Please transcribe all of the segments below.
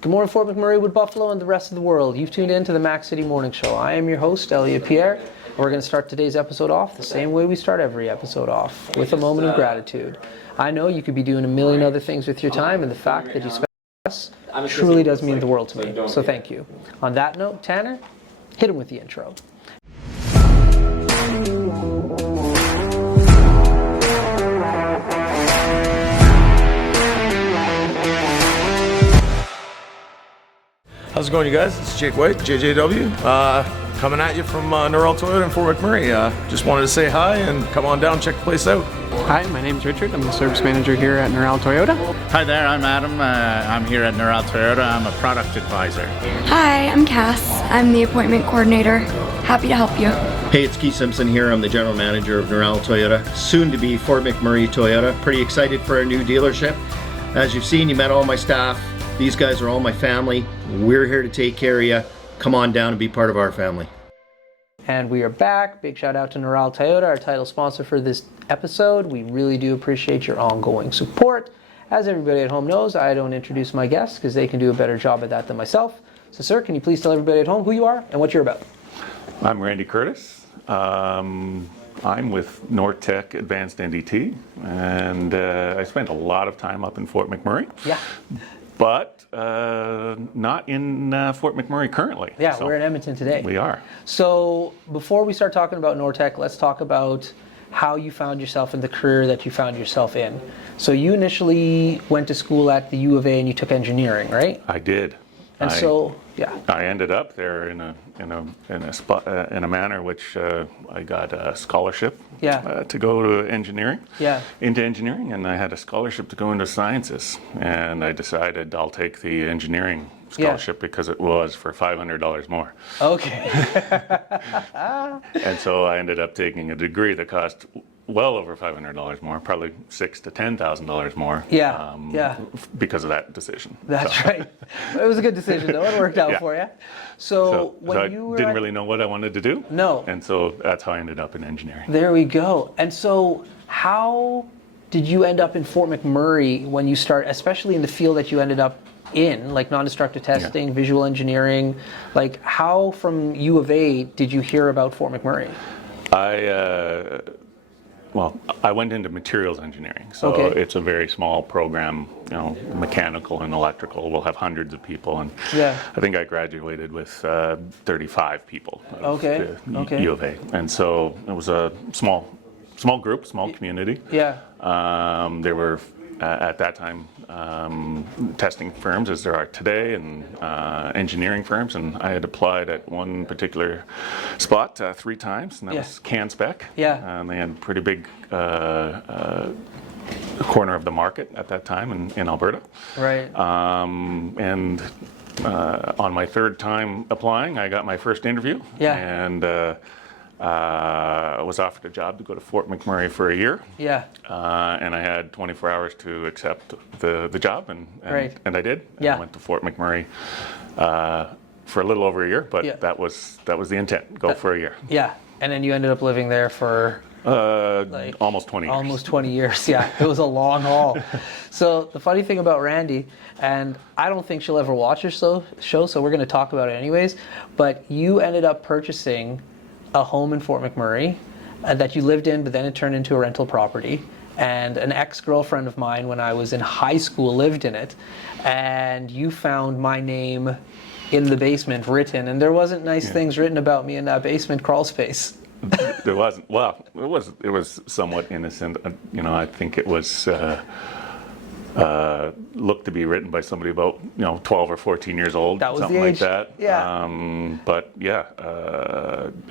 Good morning, Fort McMurray, Wood Buffalo, and the rest of the world. You've tuned in to the Mac City Morning Show. I am your host, Elliot Pierre, and we're going to start today's episode off the same way we start every episode off, with a moment of gratitude. I know you could be doing a million other things with your time, and the fact that you spend us truly does mean the world to me, so thank you. On that note, Tanner, hit him with the intro. How's it going, you guys? It's Jake White, JJW, coming at you from Nortech Toyota in Fort McMurray. Just wanted to say hi and come on down, check the place out. Hi, my name's Richard. I'm the service manager here at Nortech Toyota. Hi there, I'm Adam. I'm here at Nortech Toyota. I'm a product advisor. Hi, I'm Cass. I'm the appointment coordinator. Happy to help you. Hey, it's Keith Simpson here. I'm the general manager of Nortech Toyota, soon to be Fort McMurray Toyota. Pretty excited for our new dealership. As you've seen, you met all my staff. These guys are all my family. We're here to take care of you. Come on down and be part of our family. And we are back. Big shout out to Nortech Toyota, our title sponsor for this episode. We really do appreciate your ongoing support. As everybody at home knows, I don't introduce my guests because they can do a better job at that than myself. So sir, can you please tell everybody at home who you are and what you're about? I'm Randy Curtis. I'm with Nortech Advanced NDT, and I spent a lot of time up in Fort McMurray. Yeah. But not in Fort McMurray currently. Yeah, so we're in Edmonton today. We are. So before we start talking about Nortech, let's talk about how you found yourself in the career that you found yourself in. So you initially went to school at the U of A and you took engineering, right? I did. And I ended up there in a manner which I got a scholarship to go to engineering. Yeah. Into engineering, and I had a scholarship to go into sciences, and I decided I'll take the engineering scholarship because it was for $500 more. Okay. And so I ended up taking a degree that cost well over $500 more, probably $6,000 to $10,000 more. Because of that decision. That's right. It was a good decision, though. It worked out for you. So when I you didn't really know what I wanted to do. No. And so that's how I ended up in engineering. There we go. And so how did you end up in Fort McMurray when you start, especially in the field that you ended up in, like non-destructive testing, visual engineering? Like how from U of A did you hear about Fort McMurray? I went into materials engineering, so it's a very small program, mechanical and electrical. We'll have hundreds of people, and I think I graduated with 35 people of the U of A. And so it was a small group, small community. Yeah. There were, at that time, testing firms as there are today, and engineering firms, and I had applied at one particular spot 3 times, and that was CanSpec. Yeah. And they had a pretty big corner of the market at that time in Alberta. Right. And on my 3rd time applying, I got my first interview. Yeah. And I was offered a job to go to Fort McMurray for a year. Yeah. And I had 24 hours to accept the job, and I did. Yeah. I went to Fort McMurray for a little over a year, but that was the intent, go for a year. Yeah. And then you ended up living there for almost 20 years. Almost 20 years, yeah. It was a long haul. So the funny thing about Randy, and I don't think she'll ever watch your show, so we're going to talk about it anyways, but you ended up purchasing a home in Fort McMurray that you lived in, but then it turned into a rental property. And an ex-girlfriend of mine when I was in high school lived in it, and you found my name in the basement written, and there wasn't nice things written about me in that basement crawl space. There wasn't. Well, it was somewhat innocent. I think it was looked to be written by somebody about 12 or 14 years old, that was something the age. like that. Yeah.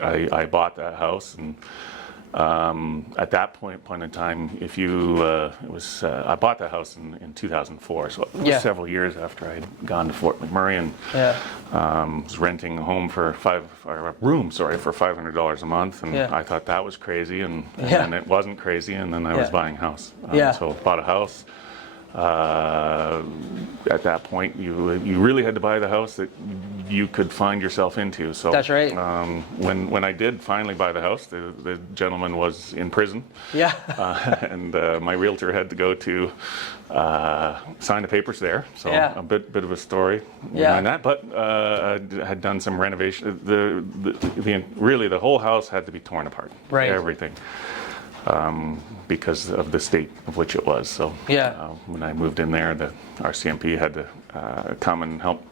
I bought that house, and at that point in time, I bought that house in 2004, so it was several years after I'd gone to Fort McMurray, and was renting a home for $500 a month, and I thought that was crazy, and it wasn't crazy, and then I was buying a house. So bought a house. at that point, you really had to buy the house that you could find yourself into. So that's right. When I did finally buy the house, the gentleman was in prison. Yeah. And my realtor had to go to sign the papers there. So a bit of a story behind that. But I had done some renovation. Really the whole house had to be torn apart. Right. Everything. Because of the state of which it was. So when I moved in there, the RCMP had to come and help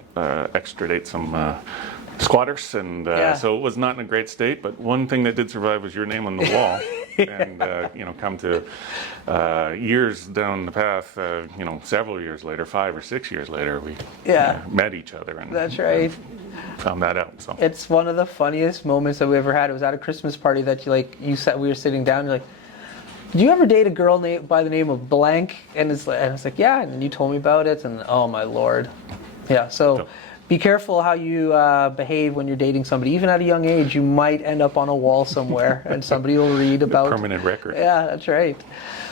extradite some squatters, and so it was not in a great state. But one thing that did survive was your name on the wall. And come to years down the path, several years later, 5 or 6 years later, we met each other, and that's right. Found that out. So it's one of the funniest moments that we ever had. It was at a Christmas party that you said we were sitting down. You're like, did you ever date a girl by the name of blank? And it's like, yeah. And then you told me about it, and oh my Lord, yeah. So be careful how you behave when you're dating somebody. Even at a young age, you might end up on a wall somewhere, and somebody will read about permanent record. Yeah, that's right.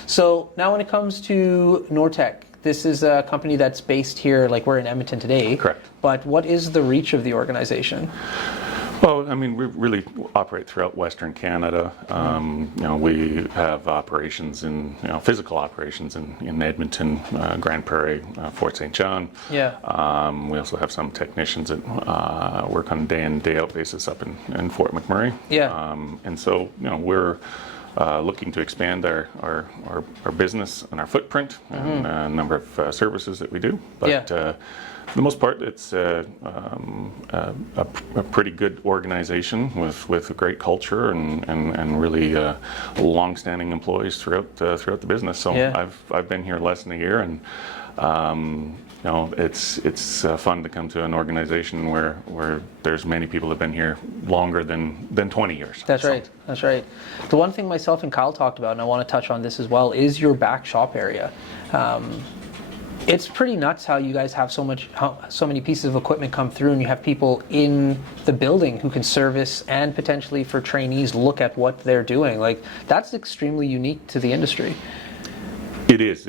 So now, when it comes to Nortech, this is a company that's based here, like we're in Edmonton today. Correct. But what is the reach of the organization? Well, I mean, we really operate throughout Western Canada. We have operations physical operations in Edmonton, Grand Prairie, Fort St. John. Yeah. We also have some technicians that work on a day in, day out basis up in Fort McMurray. Yeah. And so, we're looking to expand our business and our footprint and a number of services that we do. But for the most part, it's a pretty good organization with a great culture and really long-standing employees throughout the business. So I've been here less than a year, and it's fun to come to an organization where there's many people that have been here longer than 20 years. That's right. That's right. The one thing myself and Kyle talked about, and I want to touch on this as well, is your back shop area. It's pretty nuts how you guys have so many pieces of equipment come through, and you have people in the building who can service and potentially for trainees look at what they're doing. Like, that's extremely unique to the industry. It is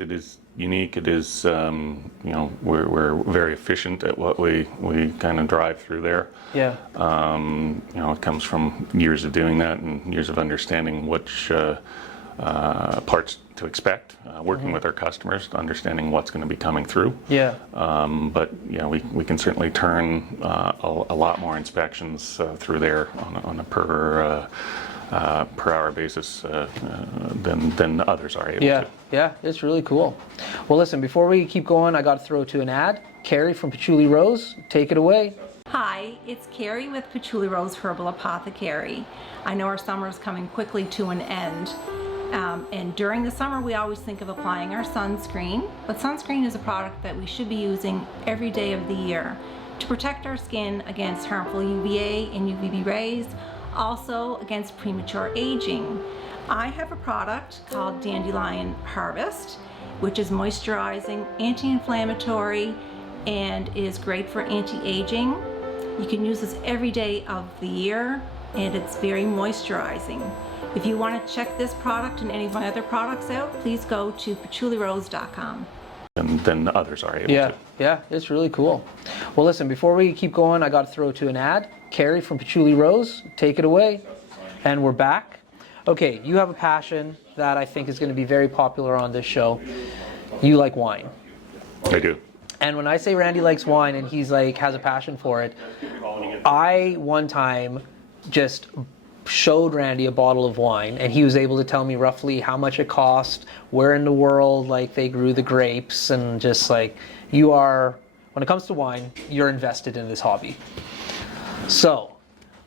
unique. It is, we're very efficient at what we kind of drive through there. Yeah. It comes from years of doing that and years of understanding which parts to expect, working with our customers, understanding what's going to be coming through. Yeah. But we can certainly turn a lot more inspections through there on a per hour basis than others are able to. Yeah, it's really cool. Well, listen, before we keep going, I got to throw to an ad. Carrie from Patchouli Rose, take it away. Hi, it's Carrie with Patchouli Rose Herbal Apothecary. I know our summer is coming quickly to an end. And during the summer, we always think of applying our sunscreen, but sunscreen is a product that we should be using every day of the year to protect our skin against harmful UVA and UVB rays, also against premature aging. I have a product called Dandelion Harvest, which is moisturizing, anti-inflammatory, and is great for anti-aging. You can use this every day of the year, and it's very moisturizing. If you want to check this product and any of my other products out, please go to patchoulirose.com. And then others are able to. Yeah, it's really cool. Well, listen, before we keep going, I got to throw to an ad. Carrie from Patchouli Rose, take it away. And we're back. Okay, you have a passion that I think is going to be very popular on this show. You like wine. I do. And when I say Randy likes wine and he's like has a passion for it, I one time just showed Randy a bottle of wine, and he was able to tell me roughly how much it cost, where in the world like they grew the grapes, and just like you are, when it comes to wine, you're invested in this hobby. So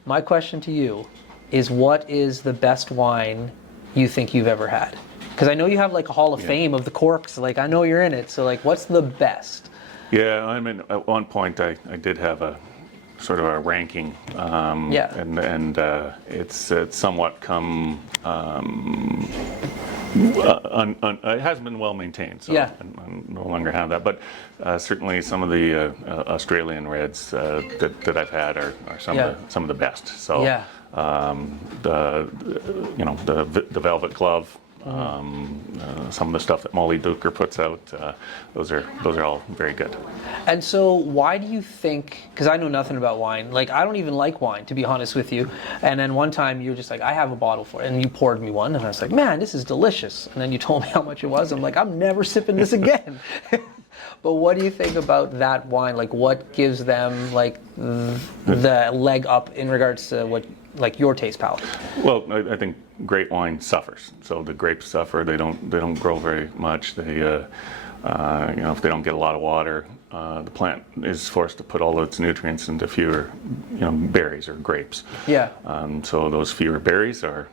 my question to you is, what is the best wine you think you've ever had? Because I know you have like a Hall of Fame of the corks, like I know you're in it, so like what's the best? Yeah, I mean, at one point I did have a sort of a ranking, and it's somewhat come, it hasn't been well maintained, so I no longer have that, but certainly some of the Australian reds that I've had are some of the best. So the Velvet Glove Some of the stuff that Molly Duker puts out, those are all very good. And so why do you think, because I know nothing about wine, like I don't even like wine, to be honest with you, and then one time you were just like, I have a bottle for it, and you poured me one, and I was like, man, this is delicious, and then you told me how much it was. I'm like, I'm never sipping this again. But what do you think about that wine? Like what gives them like the leg up in regards to what, like your taste palette? Well, I think great wine suffers. So the grapes suffer. They don't grow very much. They if they don't get a lot of water, the plant is forced to put all its nutrients into fewer berries or grapes. Yeah. So those fewer berries are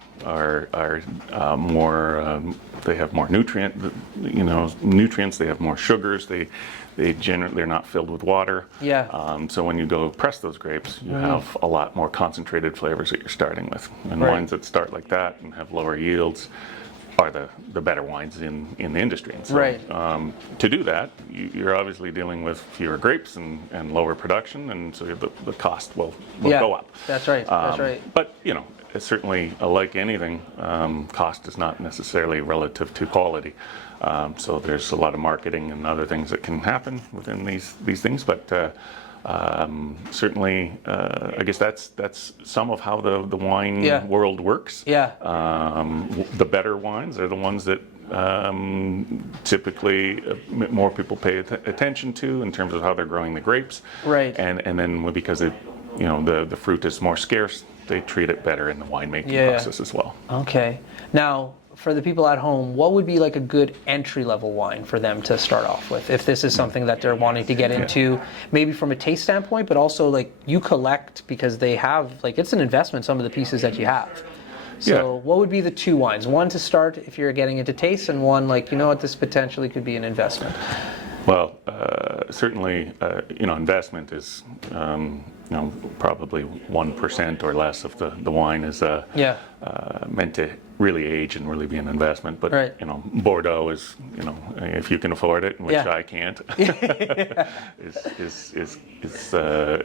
more. They have more nutrients. They have more sugars. They're not filled with water. Yeah. So when you go press those grapes, you have a lot more concentrated flavors that you're starting with. And Right. wines that start like that and have lower yields are the better wines in the industry. And so, Right. To do that, you're obviously dealing with fewer grapes and lower production, and so the cost will Yeah. go up. That's right. That's right. But it's certainly like anything, cost is not necessarily relative to quality. So there's a lot of marketing and other things that can happen within these things, but certainly, I guess that's some of how the wine Yeah. world works. Yeah. The better wines are the ones that typically more people pay attention to in terms of how they're growing the grapes. Right. And then because the fruit is more scarce, they treat it better in the winemaking Yeah. process as well. Okay. Now, for the people at home, what would be like a good entry-level wine for them to start off with? If this is something that they're wanting to get into, maybe from a taste standpoint, but also like you collect because they have, like it's an investment, some of the pieces that you have. So Yeah. what would be the two wines? One to start if you're getting into taste, and one like, what, this potentially could be an investment. Well, certainly, investment is, probably 1% or less of the wine is meant to really age and really be an investment. But Right. Bordeaux is, if you can afford it, which Yeah. I can't,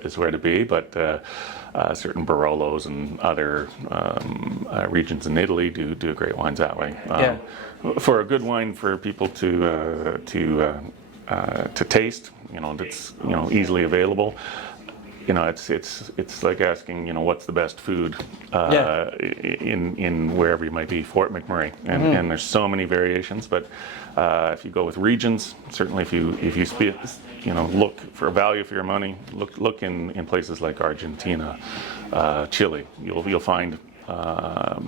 is where to be. But certain Barolos and other regions in Italy do great wines that way. For a good wine for people to taste, that's easily available. It's like asking, what's the best food in wherever you might be. Fort McMurray, and there's so many variations. But if you go with regions, certainly if you look for a value for your money, look in places like Argentina, Chile. You'll find a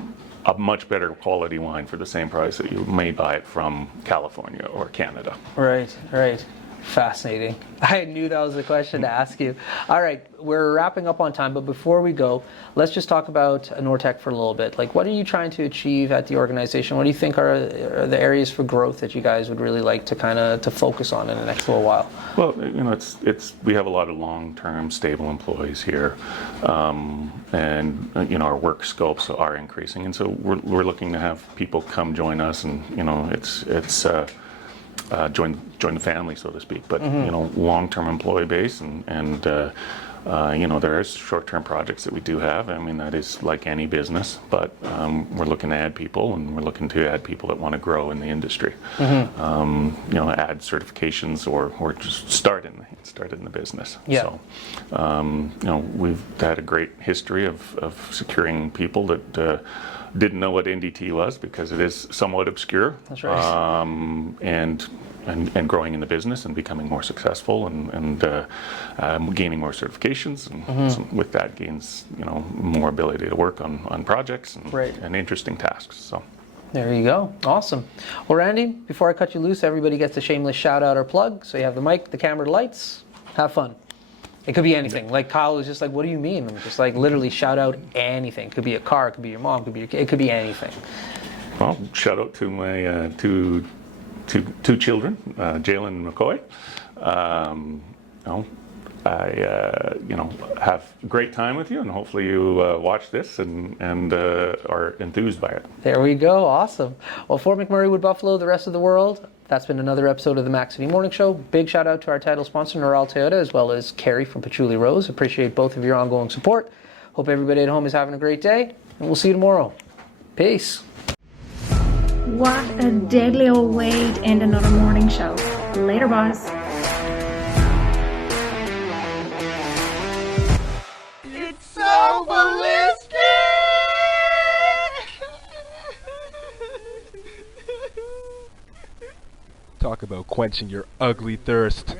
much better quality wine for the same price that you may buy it from California or Canada. Right, right. Fascinating. I knew that was the question to ask you. All right, we're wrapping up on time, but before we go, let's just talk about Nortech for a little bit. Like, what are you trying to achieve at the organization? What do you think are the areas for growth that you guys would really like to to focus on in the next little while? Well, we have a lot of long-term stable employees here, and our work scopes are increasing, and so we're looking to have people come join us, and join the family, so to speak. But long-term employee base, and there is short-term projects that we do have. I mean, that is like any business, but we're looking to add people, and we're looking to add people that want to grow in the industry. Add certifications or just start in the business. Yeah. So, we've had a great history of securing people that didn't know what NDT was, because it is somewhat obscure. That's right. And growing in the business and becoming more successful and gaining more certifications, and with that gains more ability to work on projects and interesting tasks. So there you go. Awesome. Well, Randy, before I cut you loose, everybody gets a shameless shout out or plug. So you have the mic, the camera, the lights. Have fun. It could be anything. Like Kyle was just like, what do you mean? I'm just like, literally shout out anything. It could be a car, it could be your mom, it could be your kid, it could be anything. Well, shout out to my two children, Jalen and McCoy. I have a great time with you, and hopefully you watch this and are enthused by it. There we go. Awesome. Well, Fort McMurray, Wood Buffalo, the rest of the world, that's been another episode of the Mac City Morning Show. Big shout out to our title sponsor, Nortech Toyota, as well as Carrie from Patchouli Rose. Appreciate both of your ongoing support. Hope everybody at home is having a great day, and we'll see you tomorrow. Peace. What a deadly old way to end another morning show. Later, boss. It's so ballistic! Talk about quenching your ugly thirst.